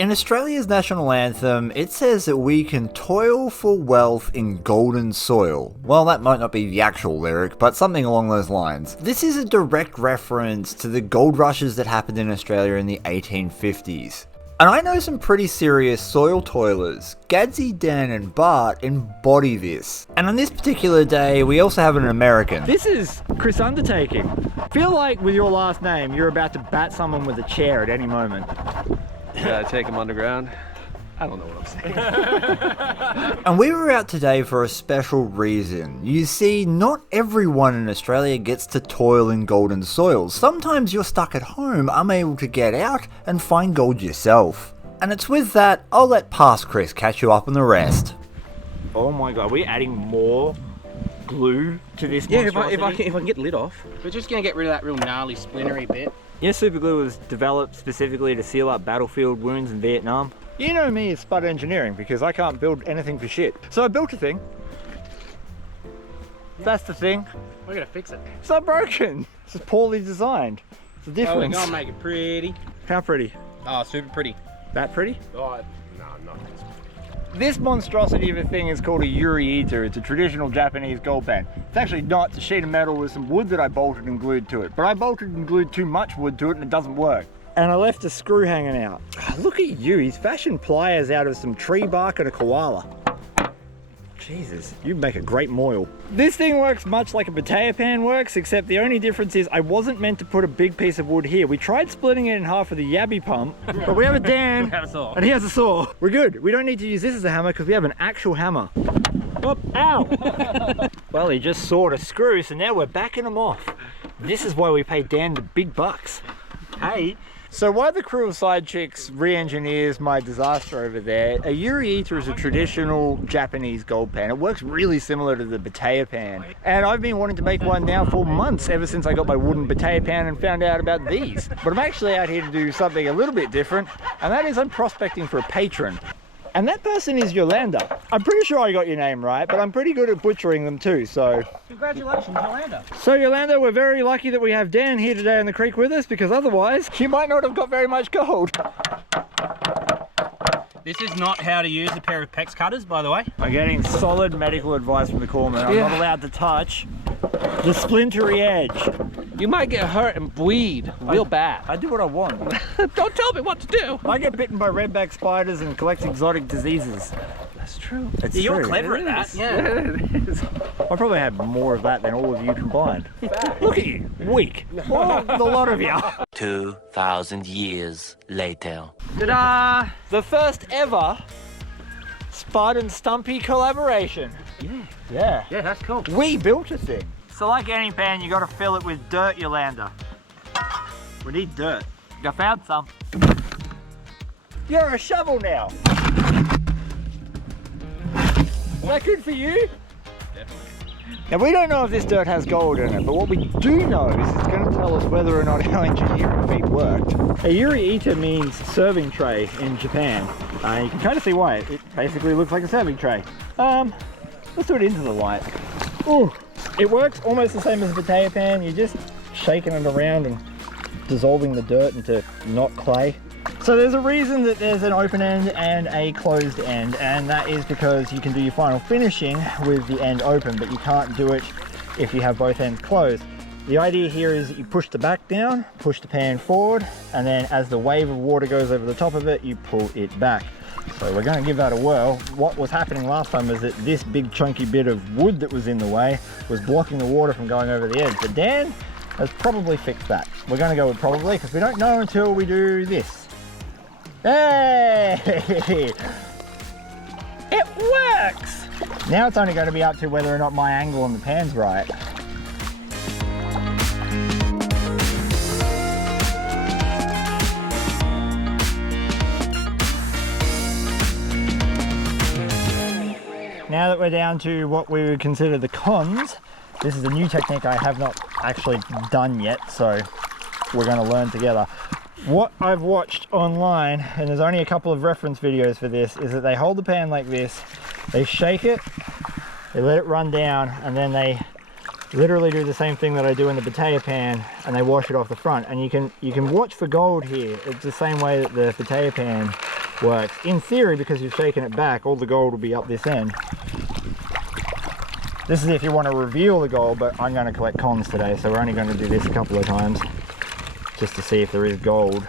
In Australia's national anthem, it says that we can toil for wealth in golden soil. Well, that might not be the actual lyric, but something along those lines. This is a direct reference to the gold rushes that happened in Australia in the 1850s. And I know some pretty serious soil toilers. Gadsy, Dan and Bart embody this. And on this particular day, we also have an American. This is Chris Undertaking. Feel like with your last name, you're about to bat someone with a chair at any moment. Yeah, take him underground. I don't know what I'm saying. And we were out today for a special reason. You see, not everyone in Australia gets to toil in golden soil. Sometimes you're stuck at home, unable to get out and find gold yourself. And it's with that, I'll let past Chris catch you up on the rest. Oh my god, we're adding more glue to this monstrosity? if I can get the lid off. We're just gonna get rid of that real gnarly splintery bit. Yeah, super glue was developed specifically to seal up battlefield wounds in Vietnam. You know me as spud engineering because I can't build anything for shit. So I built a thing. That's the thing. We're gonna fix it. It's not broken. It's just poorly designed. It's a difference. Oh, we're gonna make it pretty. How pretty? Oh, super pretty. That pretty? Oh, no, not this. This monstrosity of a thing is called a Yuri-ita. It's a traditional Japanese gold pan. It's actually not. It's a sheet of metal with some wood that I bolted and glued to it. But I bolted and glued too much wood to it and it doesn't work. And I left a screw hanging out. Oh, look at you, he's fashioned pliers out of some tree bark and a koala. Jesus, you make a great moil. This thing works much like a potato pan works, except the only difference is I wasn't meant to put a big piece of wood here. We tried splitting it in half with a yabby pump, but we have a Dan We have a saw. and he has a saw. We're good. We don't need to use this as a hammer because we have an actual hammer. Oh, ow! Well, he just sawed a screw, so now we're backing them off. This is why we pay Dan the big bucks. Hey. So while the crew of side chicks re-engineers my disaster over there, a Yuri-ita is a traditional Japanese gold pan. It works really similar to the potato pan. And I've been wanting to make one now for months, ever since I got my wooden potato pan and found out about these. But I'm actually out here to do something a little bit different, and that is I'm prospecting for a patron. And that person is Yolanda. I'm pretty sure I got your name right, but I'm pretty good at butchering them too, so. Congratulations, Yolanda. So Yolanda, we're very lucky that we have Dan here today on the creek with us, because otherwise, she might not have got very much gold. This is not how to use a pair of PEX cutters, by the way. I'm getting solid medical advice from the corpsman. I'm not allowed to touch the splintery edge. You might get hurt and bleed real bad. I do what I want. Don't tell me what to do. I get bitten by redback spiders and collect exotic diseases. That's true. It's You're true. clever at that. Yeah. It is. I probably had more of that than all of you combined. Look at you, weak. Well, the lot of you. 2,000 years later. Ta-da! The first ever Spud and Stumpy collaboration. Yeah. Yeah, that's cool. We built a thing. So like any pan, you gotta fill it with dirt, Yolanda. We need dirt. I found some. You're a shovel now. Is that good for you? Now we don't know if this dirt has gold in it, but what we do know is it's going to tell us whether or not our engineering feat worked. A Yuri-ita means serving tray in Japan. You can kind of see why. It basically looks like a serving tray. Let's do it into the light. Ooh, it works almost the same as a potato pan. You're just shaking it around and dissolving the dirt into not clay. So there's a reason that there's an open end and a closed end, and that is because you can do your final finishing with the end open, but you can't do it if you have both ends closed. The idea here is that you push the back down, push the pan forward, and then as the wave of water goes over the top of it, you pull it back. So we're going to give that a whirl. What was happening last time was that this big chunky bit of wood that was in the way was blocking the water from going over the edge. But Dan has probably fixed that. We're going to go with probably because we don't know until we do this. Hey! It works! Now it's only going to be up to whether or not my angle on the pan's right. Now that we're down to what we would consider the cons, this is a new technique I have not actually done yet, so we're going to learn together. What I've watched online, and there's only a couple of reference videos for this, is that they hold the pan like this, they shake it, they let it run down, and then they literally do the same thing that I do in the potato pan, and they wash it off the front. And you can watch for gold here. It's the same way that the potato pan works. In theory, because you've shaken it back, all the gold will be up this end. This is if you want to reveal the gold, but I'm going to collect cons today, so we're only going to do this a couple of times just to see if there is gold.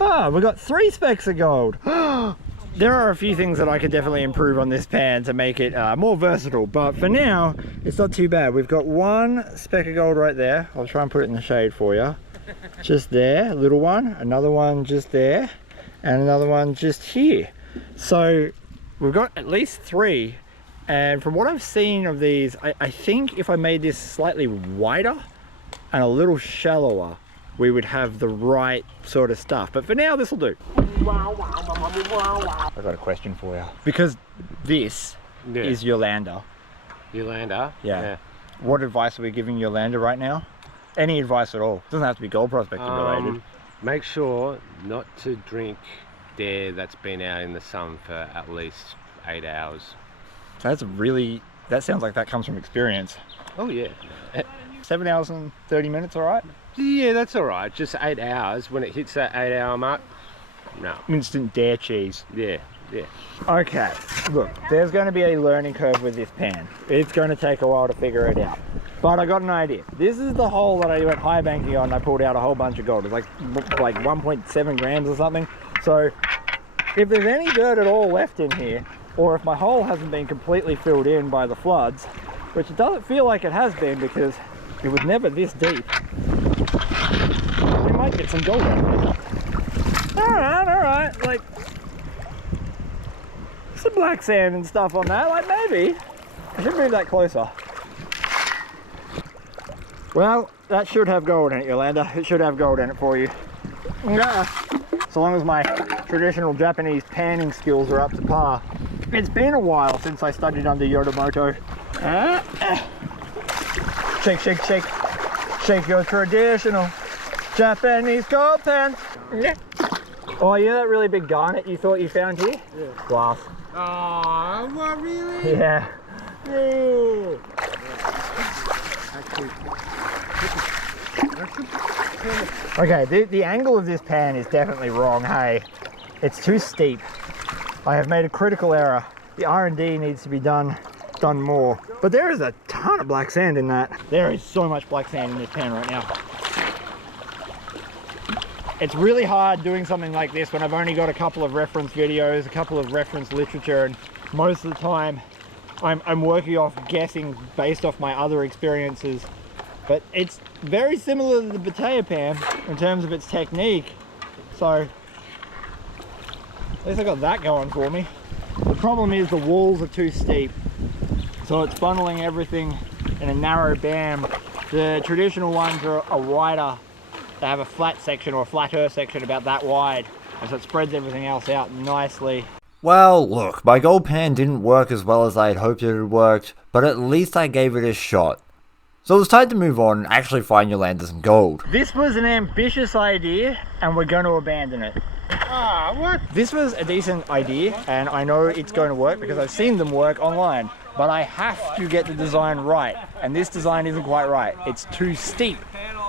Ah, we've got 3 specks of gold. There are a few things that I could definitely improve on this pan to make it more versatile, but for now, it's not too bad. We've got 1 speck of gold right there. I'll try and put it in the shade for you. Just there, a little one, another one just there, and another one just here. So we've got at least 3, and from what I've seen of these, I think if I made this slightly wider and a little shallower, we would have the right sort of stuff. But for now, this will do. I've got a question for you. Because this is Yolanda. Yolanda? Yeah. What advice are we giving Yolanda right now? Any advice at all? It doesn't have to be gold prospecting related. Make sure not to drink dare that's been out in the sun for at least 8 hours. That sounds like that comes from experience. Oh yeah. 7 hours and 30 minutes, all right? Yeah, that's all right. Just 8 hours. When it hits that 8 hour mark, no. Instant dare cheese. Yeah, yeah. Okay, look, there's going to be a learning curve with this pan. It's going to take a while to figure it out. But I got an idea. This is the hole that I went high banking on and I pulled out a whole bunch of gold. It's like 1.7 grams or something. So if there's any dirt at all left in here, or if my hole hasn't been completely filled in by the floods, which it doesn't feel like it has been because it was never this deep, we might get some gold out of it. Alright, like some black sand and stuff on that, like maybe. I should move that closer. Well, that should have gold in it, Yolanda. It should have gold in it for you. Yeah. So long as my traditional Japanese panning skills are up to par. It's been a while since I studied under Yodomoto. Shake, shake, shake. Shake your traditional Japanese gold pan. Yeah. Oh, yeah, that really big garnet you thought you found here? Yeah. Glass. Oh, what, really? Yeah. Yeah. Okay, the angle of this pan is definitely wrong, hey. It's too steep. I have made a critical error. The R&D needs to be done more. But there is a ton of black sand in that. There is so much black sand in this pan right now. It's really hard doing something like this when I've only got a couple of reference videos, a couple of reference literature, and most of the time I'm working off guessing based off my other experiences. But it's very similar to the Batea pan in terms of its technique. So at least I got that going for me. The problem is the walls are too steep. So it's funneling everything in a narrow band. The traditional ones are wider. They have a flat section or a flatter section about that wide. And so it spreads everything else out nicely. Well, look, my gold pan didn't work as well as I had hoped it had worked, but at least I gave it a shot. So it was time to move on and actually find Yolanda some gold. This was an ambitious idea and we're going to abandon it. Ah, what? This was a decent idea and I know it's going to work because I've seen them work online. But I have to get the design right, and this design isn't quite right. It's too steep.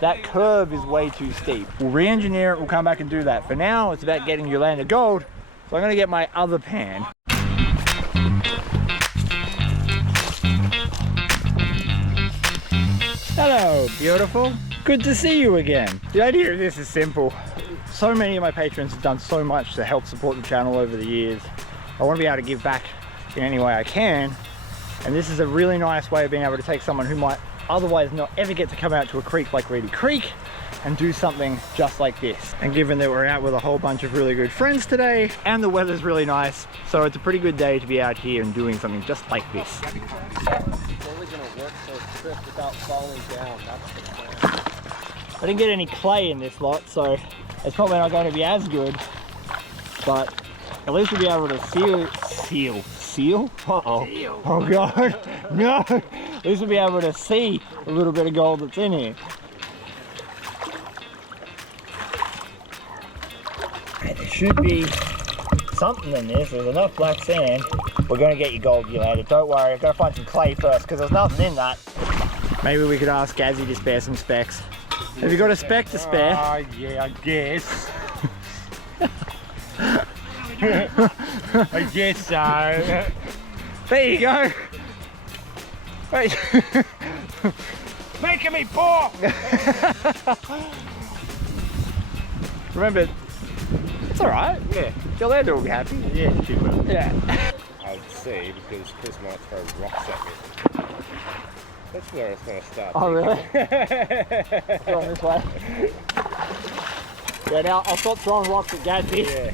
That curve is way too steep. We'll re-engineer it, we'll come back and do that. For now, it's about getting Yolanda gold, so I'm gonna get my other pan. Hello, beautiful. Good to see you again. The idea of this is simple. So many of my patrons have done so much to help support the channel over the years. I want to be able to give back in any way I can. And this is a really nice way of being able to take someone who might otherwise not ever get to come out to a creek like Reedy Creek and do something just like this. And given that we're out with a whole bunch of really good friends today and the weather's really nice, so it's a pretty good day to be out here and doing something just like this. I didn't get any clay in this lot, so it's probably not going to be as good, but at least we'll be able to seal? Uh-oh. Oh God, no! At least we'll be able to see a little bit of gold that's in here. There should be something in this. There's enough black sand. We're going to get you gold, Yolanda. Don't worry, I've got to find some clay first because there's nothing in that. Maybe we could ask Gazzy to spare some specs. Have you got a spec to spare? Yeah, I guess. I guess so. There you go. Wait. Making me poor! Remember, it's alright. Yeah. Yolanda will be happy. Yeah, she will. Yeah. I would see because Chris might throw rocks at me. That's where it's going to start. Oh, really? Going this way. Yeah, now I'll stop throwing rocks at Gadsby. Yeah.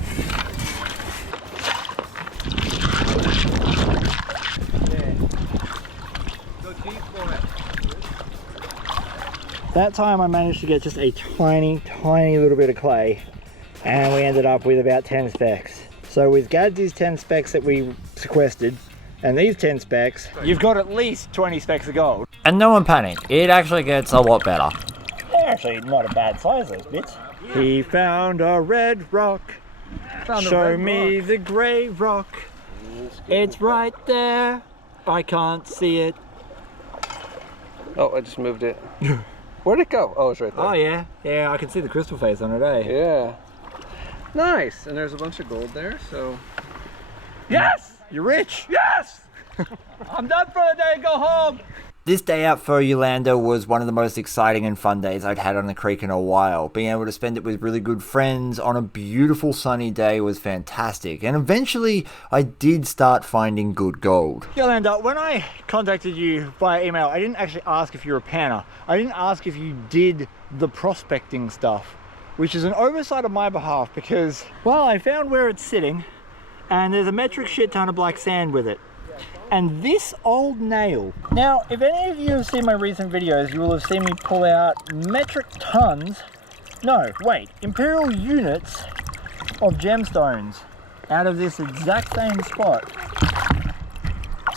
That time I managed to get just a tiny little bit of clay, and we ended up with about 10 specks. So with Gadsby's 10 specks that we sequestered, and these 10 specks, you've got at least 20 specks of gold. And no one panic, it actually gets a lot better. They're actually not a bad size, those bits. He found a red rock. Show me the grey rock. It's right there. I can't see it. Oh, I just moved it. Where'd it go? Oh, it's right there. Oh yeah, yeah, I can see the crystal face on it, eh? Yeah. Nice. And there's a bunch of gold there, so. Yes! You're rich! Yes! I'm done for the day, go home! This day out for Yolanda was one of the most exciting and fun days I'd had on the creek in a while. Being able to spend it with really good friends on a beautiful sunny day was fantastic, and eventually I did start finding good gold. Yolanda, when I contacted you via email, I didn't actually ask if you're a panner. I didn't ask if you did the prospecting stuff, which is an oversight on my behalf because, well, I found where it's sitting and there's a metric shit ton of black sand with it. And this old nail. Now, if any of you have seen my recent videos, you will have seen me pull out metric tons, no, wait, imperial units of gemstones out of this exact same spot.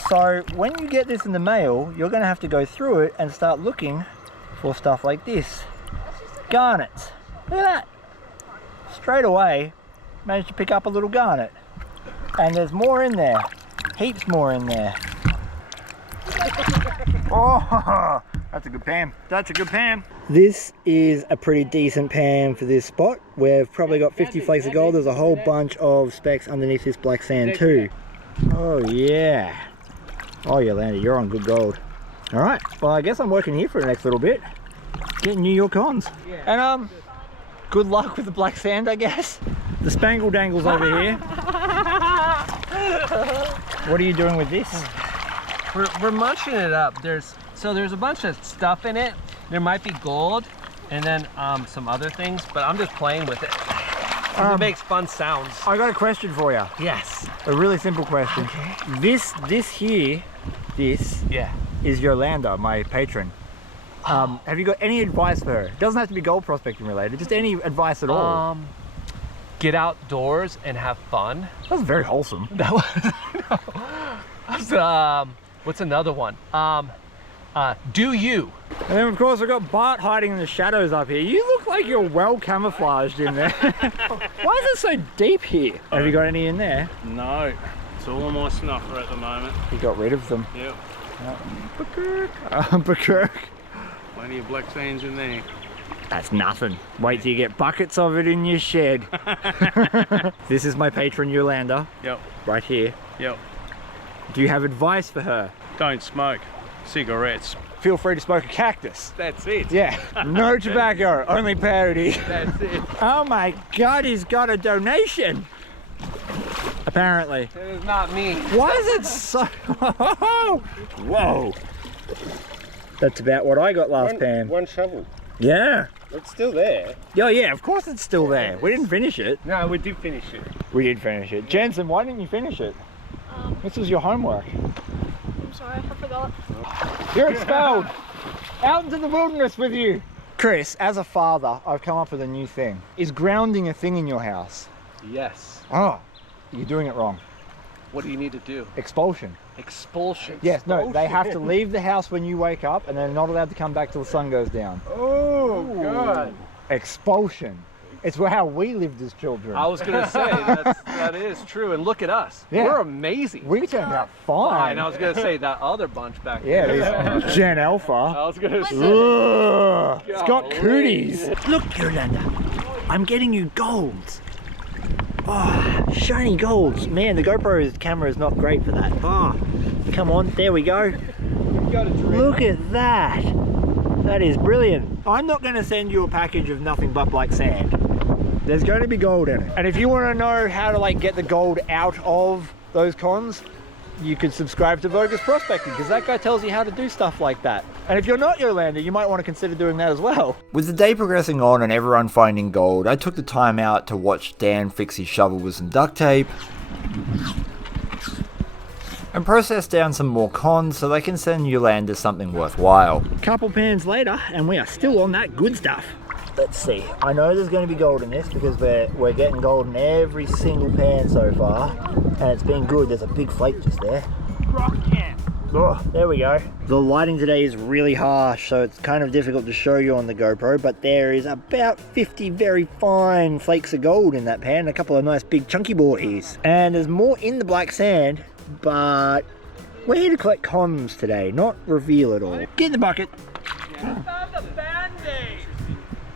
So when you get this in the mail, you're gonna have to go through it and start looking for stuff like this. Garnets. Look at that. Straight away, managed to pick up a little garnet. And there's more in there. Heaps more in there. Oh, that's a good pan. That's a good pan. This is a pretty decent pan for this spot. We've probably got 50 flakes of gold. There's a whole bunch of specks underneath this black sand too. Oh yeah. Oh Yolanda, you're on good gold. All right, well I guess I'm working here for the next little bit. Getting New York cons. And good luck with the black sand, I guess. The spangle dangle's over here. What are you doing with this? We're munching it up. There's a bunch of stuff in it. There might be gold and then some other things, but I'm just playing with it. It makes fun sounds. I got a question for you. Yes. A really simple question. Okay. This here Yeah. is Yolanda, my patron. Have you got any advice for her? It doesn't have to be gold prospecting related, just any advice at all. Get outdoors and have fun. That was very wholesome. That was, what's another one? Do you? And then of course I've got Bart hiding in the shadows up here. You look like you're well camouflaged in there. Why is it so deep here? Have you got any in there? No, it's all on my snuffer at the moment. You got rid of them. Yep. Bakirk. Plenty of black sands in there. That's nothing. Wait till you get buckets of it in your shed. This is my patron Yolanda. Yep. Right here. Yep. Do you have advice for her? Don't smoke cigarettes. Feel free to smoke a cactus. That's it. Yeah. No tobacco, only parody. That's it. Oh my God, he's got a donation. Apparently. It is not me. Why is it so... Whoa. That's about what I got last time. One shovel. Yeah. It's still there. Oh yeah, of course it's still there. We didn't finish it. No, we did finish it. We did finish it. Jensen, why didn't you finish it? This was your homework. I'm sorry, I forgot. You're expelled. Out into the wilderness with you. Chris, as a father, I've come up with a new thing. Is grounding a thing in your house? Yes. Oh, you're doing it wrong. What do you need to do? Expulsion. Expulsion. Yes, no, they have to leave the house when you wake up and they're not allowed to come back till the sun goes down. Oh, God. Expulsion. It's how we lived as children. I was going to say, that is true. And look at us. Yeah. We're amazing. We turned out fine. I was going to say that other bunch back Yeah, there. there's Gen Alpha. I was going to say. Ugh, it's got Golly. cooties. Look, Yolanda, I'm getting you golds. Oh, shiny golds. Man, the GoPro's camera is not great for that. Oh, come on, there we go. Look at that. That is brilliant. I'm not going to send you a package of nothing but black sand. There's going to be gold in it. And if you want to know how to like get the gold out of those cons, you could subscribe to Vo-Gus Prospecting, because that guy tells you how to do stuff like that. And if you're not Yolanda, you might want to consider doing that as well. With the day progressing on and everyone finding gold, I took the time out to watch Dan fix his shovel with some duct tape and process down some more cons so they can send Yolanda something worthwhile. Couple pans later, and we are still on that good stuff. Let's see. I know there's going to be gold in this because we're getting gold in every single pan so far, and it's been good. There's a big flake just there. Oh, there we go. The lighting today is really harsh, so it's kind of difficult to show you on the GoPro, but there is about 50 very fine flakes of gold in that pan, a couple of nice big chunky boys. And there's more in the black sand, but we're here to collect cons today, not reveal it all. Get in the bucket. I found a Band-Aid.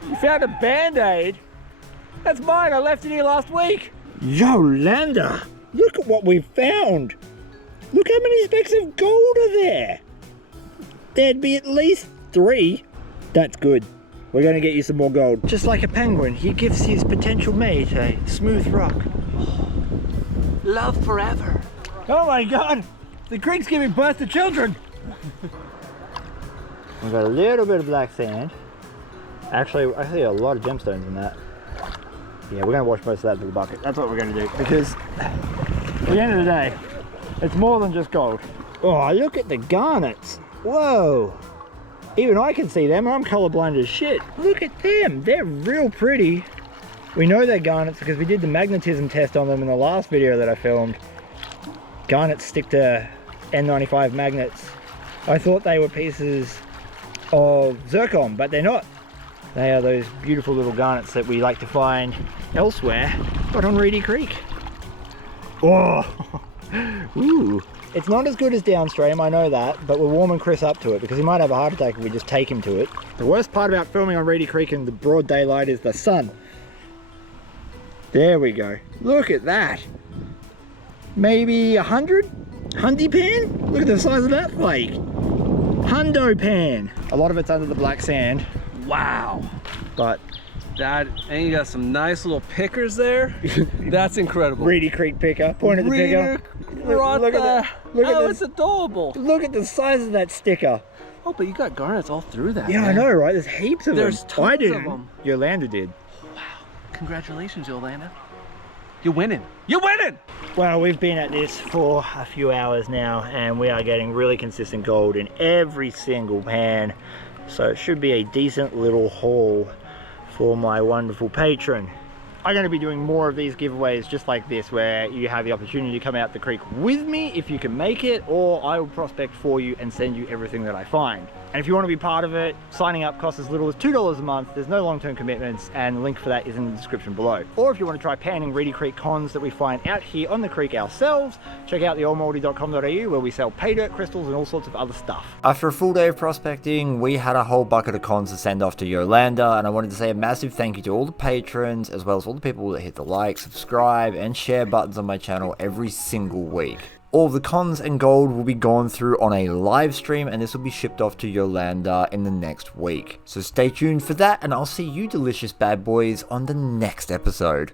You found a Band-Aid? That's mine, I left it here last week. Yolanda, look at what we've found. Look how many specks of gold are there. There'd be at least 3. That's good. We're going to get you some more gold. Just like a penguin, he gives his potential mate a smooth rock. Love forever. Oh my God, the creek's giving birth to children. We've got a little bit of black sand. Actually, I see a lot of gemstones in that. Yeah, we're gonna wash most of that to the bucket. That's what we're gonna do, because at the end of the day, it's more than just gold. Oh, look at the garnets. Whoa. Even I can see them, I'm colorblind as shit. Look at them, they're real pretty. We know they're garnets because we did the magnetism test on them in the last video that I filmed. Garnets stick to N95 magnets. I thought they were pieces of zircon, but they're not. They are those beautiful little garnets that we like to find elsewhere, but on Reedy Creek. Oh, ooh. It's not as good as downstream, I know that, but we're warming Chris up to it because he might have a heart attack if we just take him to it. The worst part about filming on Reedy Creek in the broad daylight is the sun. There we go. Look at that. Maybe 100? Hundy pan? Look at the size of that flake. Hundo pan. A lot of it's under the black sand. Wow. But That, and you got some nice little pickers there. That's incredible. Reedy Creek picker. Point at the picker. Look at that. Oh, it's adorable. Look at the size of that sticker. Oh, but you got garnets all through that. Yeah, man. I know, right? There's heaps of There's them. tons I didn't. of them. Yolanda did. Wow. Congratulations, Yolanda. You're winning. You're winning! Well, we've been at this for a few hours now, and we are getting really consistent gold in every single pan. So it should be a decent little haul for my wonderful patron. I'm going to be doing more of these giveaways just like this, where you have the opportunity to come out the creek with me if you can make it, or I will prospect for you and send you everything that I find. And if you want to be part of it, signing up costs as little as $2 a month. There's no long-term commitments, and the link for that is in the description below. Or if you want to try panning Reedy Creek cons that we find out here on the creek ourselves, check out theoldmoldy.com.au, where we sell pay dirt, crystals, and all sorts of other stuff. After a full day of prospecting, we had a whole bucket of cons to send off to Yolanda, and I wanted to say a massive thank you to all the patrons, as well as all the people that hit the like, subscribe, and share buttons on my channel every single week. All the cons and gold will be gone through on a live stream, and this will be shipped off to Yolanda in the next week. So stay tuned for that, and I'll see you delicious bad boys on the next episode.